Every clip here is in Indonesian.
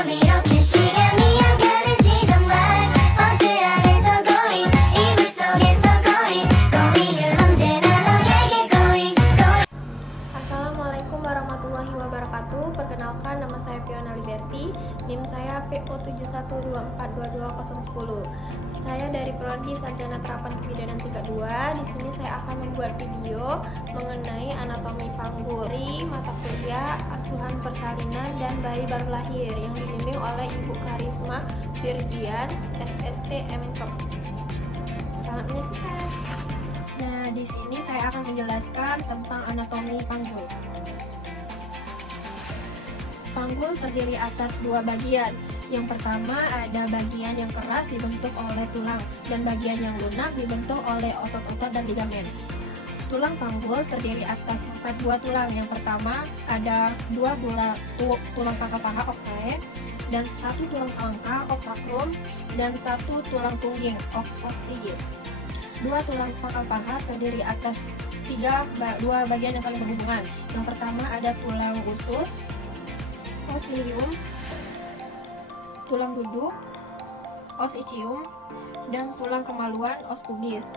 밤 이렇게 시간이 안 가는지 정말 버스 안에서 going 이불 속에서 going 은 언제나 너에게 going. Assalamualaikum warahmatullahi wabarakatuh. Perkenalkan, nama saya Fiona Liberty, NIM saya PO71242210. Saya dari Prodi Sarjana Terapan Kebidanan 32. Di sini saya akan membuat video mengenai anatomi panggul dari mata kuliah asuhan persalinan dan bayi baru lahir yang dibimbing oleh Ibu Karisma Virgian, SST M.Com. Selamat menyaksikan. Nah, di sini saya akan menjelaskan tentang anatomi panggul. Panggul terdiri atas dua bagian. Yang pertama ada bagian yang keras dibentuk oleh tulang dan bagian yang lunak dibentuk oleh otot-otot dan ligamen. Tulang panggul terdiri atas 4 buah tulang. Yang pertama ada 2 tulang pangkal paha oxae dan 1 tulang angka oxsacrum dan 1 tulang tungging oxocygis. 2 tulang pangkal paha terdiri atas 2 bagian yang saling berhubungan. Yang pertama ada tulang usus os ilium, tulang duduk os ischium, dan tulang kemaluan os pubis.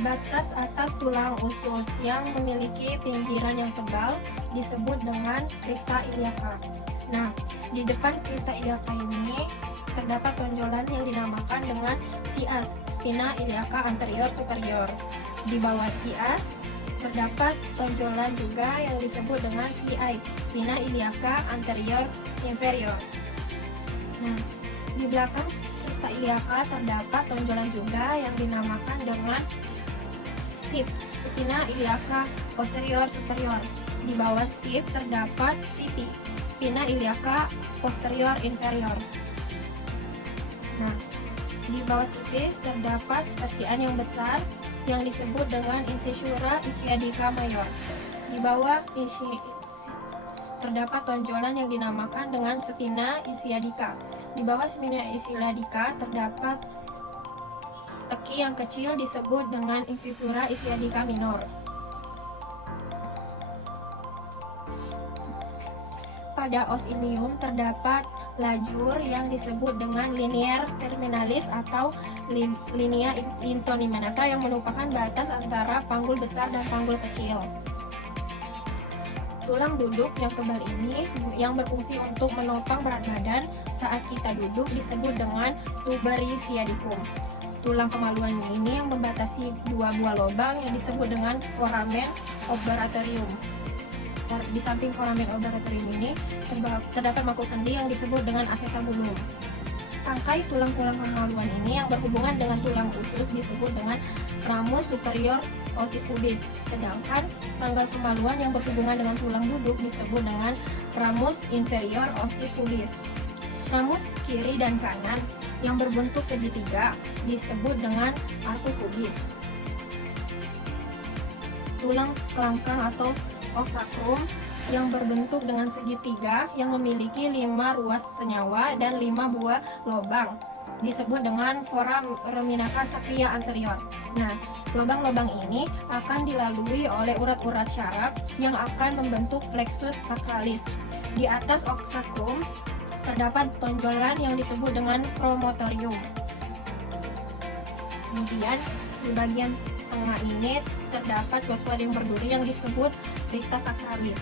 Batas atas tulang usus yang memiliki pinggiran yang tebal disebut dengan crista iliaca. Nah, di depan crista iliaca ini terdapat tonjolan yang dinamakan dengan sias, spina iliaca anterior superior. Di bawah sias terdapat tonjolan juga yang disebut dengan CI, spina iliaca anterior inferior. Nah, di belakang crista iliaca terdapat tonjolan juga yang dinamakan dengan SIP, spina iliaca posterior superior. Di bawah SIP terdapat CP, spina iliaca posterior inferior. Nah, di bawah CP terdapat petian yang besar yang disebut dengan incisura ischiadica major. Di bawah terdapat tonjolan yang dinamakan dengan spina ischiadica. Di bawah spina ischiadica terdapat teki yang kecil disebut dengan incisura ischiadica minor. Pada os ilium terdapat lajur yang disebut dengan linear terminalis atau linea intonimenata yang merupakan batas antara panggul besar dan panggul kecil. Tulang duduk yang tebal ini yang berfungsi untuk menopang berat badan saat kita duduk disebut dengan tubericiadicum. Tulang kemaluan ini yang membatasi 2 buah lubang yang disebut dengan foramen obturatorium. Di samping foramen obturatorium ini terdapat makul sendi yang disebut dengan acetabulum. Tangkai tulang-tulang kemaluan ini yang berhubungan dengan tulang usus disebut dengan ramus superior osis pubis, sedangkan tanggal kemaluan yang berhubungan dengan tulang duduk disebut dengan ramus inferior osis pubis. Ramus kiri dan kanan yang berbentuk segitiga disebut dengan arcus pubis. Tulang kelangkang atau oxsacrum yang berbentuk dengan segitiga yang memiliki 5 ruas senyawa dan 5 buah lubang disebut dengan foraminata sacra anterior. Nah, lubang-lubang ini akan dilalui oleh urat-urat syaraf yang akan membentuk plexus sacralis. Di atas oxsacrum terdapat tonjolan yang disebut dengan promontorium. Kemudian di bagian tengah ini terdapat cuat-cuat yang berduri yang disebut crista sacralis.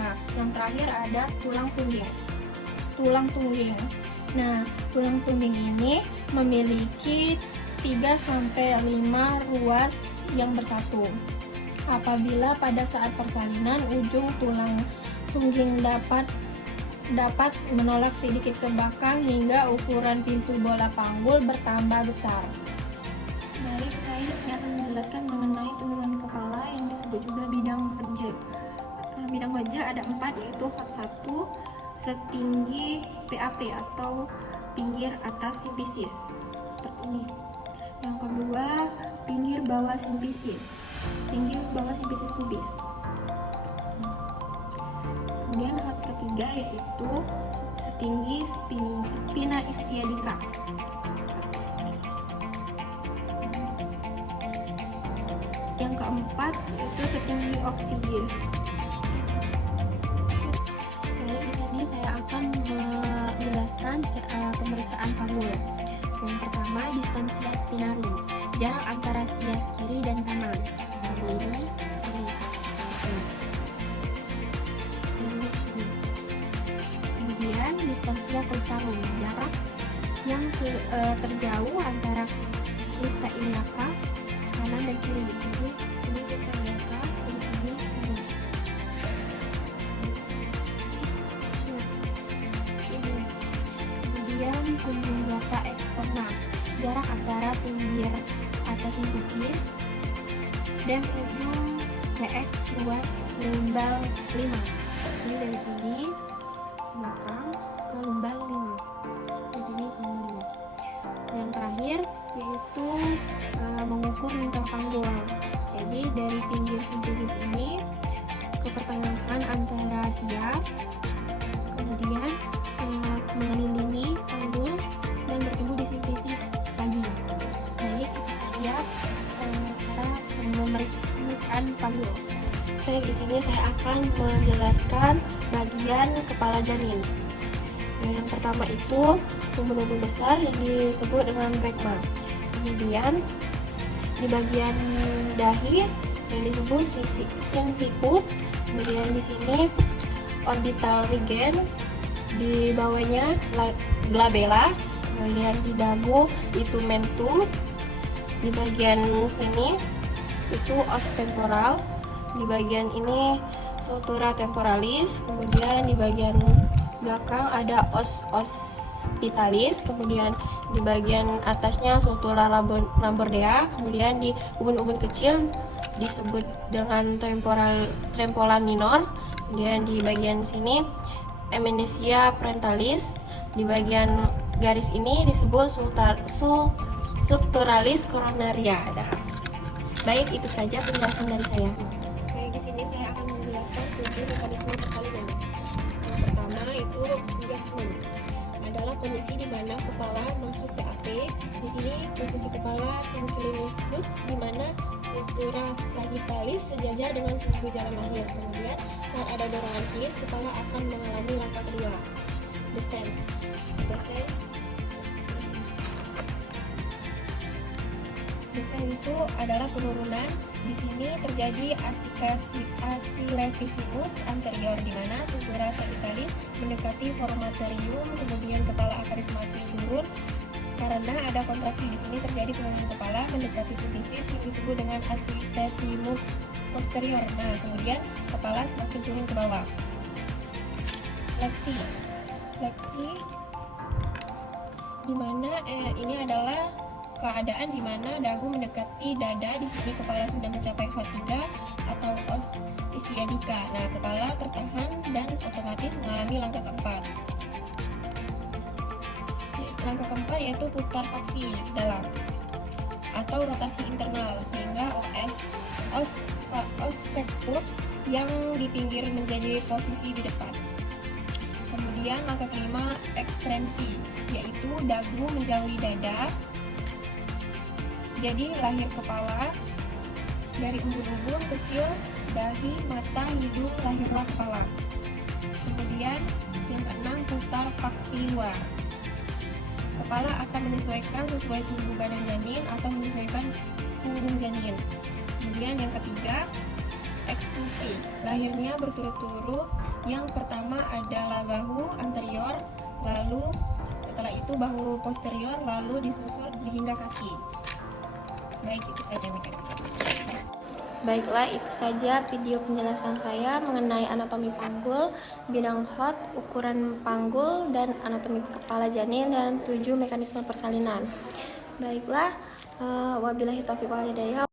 Nah, yang terakhir ada tulang tungging. Tulang tungging. Nah, tulang tungging ini memiliki 3-5 ruas yang bersatu. Apabila pada saat persalinan ujung tulang tungging dapat menolak sedikit ke belakang hingga ukuran pintu bola panggul bertambah besar. Baik, saya di sini akan menjelaskan mengenai turunan kepala yang disebut juga bidang wajah. Bidang wajah ada 4, yaitu hot 1 setinggi PAP atau pinggir atas simpisis seperti ini. Yang kedua, pinggir bawah simpisis pubis. Kemudian hot ketiga yaitu setinggi spina ischiadica. Yang keempat yaitu setinggi oxygis. pemeriksaan panggul. Yang pertama, distansia spinarum, jarak antara sias kiri dan kanan. Ini sini. Ini sini. Kemudian distansia cristarum, jarak yang terjauh antara crista iliaca kanan dan kiri. Jadi ini crista iliaca, ini sini, sini. Kemudian conjunctiva externa, jarak antara pinggir atas simfisis dan ujung PX ruas lumbal 5. Ini dari sini belakang ke lumbal 5. Di sini ke lumbal 5. Yang terakhir yaitu mengukur lingkar panggul. Jadi dari pinggir simfisis ini ke pertengahan antara sias, kemudian mengelilingi panggul dan bertemu di simfisis lagi. Baik, itu saja cara pemeriksaan panggul. Baik, di sini saya akan menjelaskan bagian kepala janin. Yang pertama itu umbul-umbul besar yang disebut dengan brekma. Kemudian di bagian dahi yang disebut sinciput. Kemudian di sini orbital region, di bawahnya glabella. Kemudian di dagu itu mentum. Di bagian sini itu os temporal. Di bagian ini sutura temporalis. Kemudian di bagian belakang ada os hospitalis. Kemudian di bagian atasnya sutura lambordea. Kemudian di ubun-ubun kecil disebut dengan trempola minor. Kemudian di bagian sini amendesia parentalis. Di bagian garis ini disebut structuralis coronaria. Baik, itu saja penjelasan dari saya. Baik, di sini saya akan menjelaskan 7 mekanisme persalinan. Yang pertama itu adjustment, adalah kondisi di mana kepala masuk PAP. Di sini posisi kepala synclinus, di mana struktura sagittalis sejajar dengan sumbu jalan lahir. Kemudian saat ada dorongan kiss, kepala akan mengalami langkah kedua, descent. Descent itu adalah penurunan. Di sini terjadi axilletissimus anterior, di mana struktura sagittalis mendekati formatorium, kemudian kepala akan semakin turun karena ada kontraksi. Di sini terjadi penurunan kepala mendekati simfisis yang disebut dengan axilletissimus posterior. Nah, kemudian kepala semakin turun ke bawah. Fleksi di mana ini adalah keadaan di mana dagu mendekati dada. Di sini kepala sudah mencapai H3 atau os ischiadica. Nah, kepala tertahan dan otomatis mengalami langkah keempat. Langkah keempat yaitu putar faksi dalam atau rotasi internal, sehingga os sekut yang di pinggir menjadi posisi di depan. Kemudian langkah kelima ekstremsi, yaitu dagu menjauhi dada. Jadi lahir kepala dari ubun-ubun kecil, dahi, mata, hidung, lahirlah kepala. Kemudian yang keenam putar faksi luar. Kepala akan menyesuaikan sesuai sumbu badan janin atau menyesuaikan punggung janin. Kemudian yang ketiga eksklusi, lahirnya berturut-turut. Yang pertama adalah bahu anterior, lalu setelah itu bahu posterior, lalu disusul hingga kaki. Baik, itu saja mekanisme. Baiklah, itu saja video penjelasan saya mengenai anatomi panggul, bidang hot, ukuran panggul, dan anatomi kepala janin, dan 7 mekanisme persalinan. Baiklah, wabillahi taufiq wal hidayah.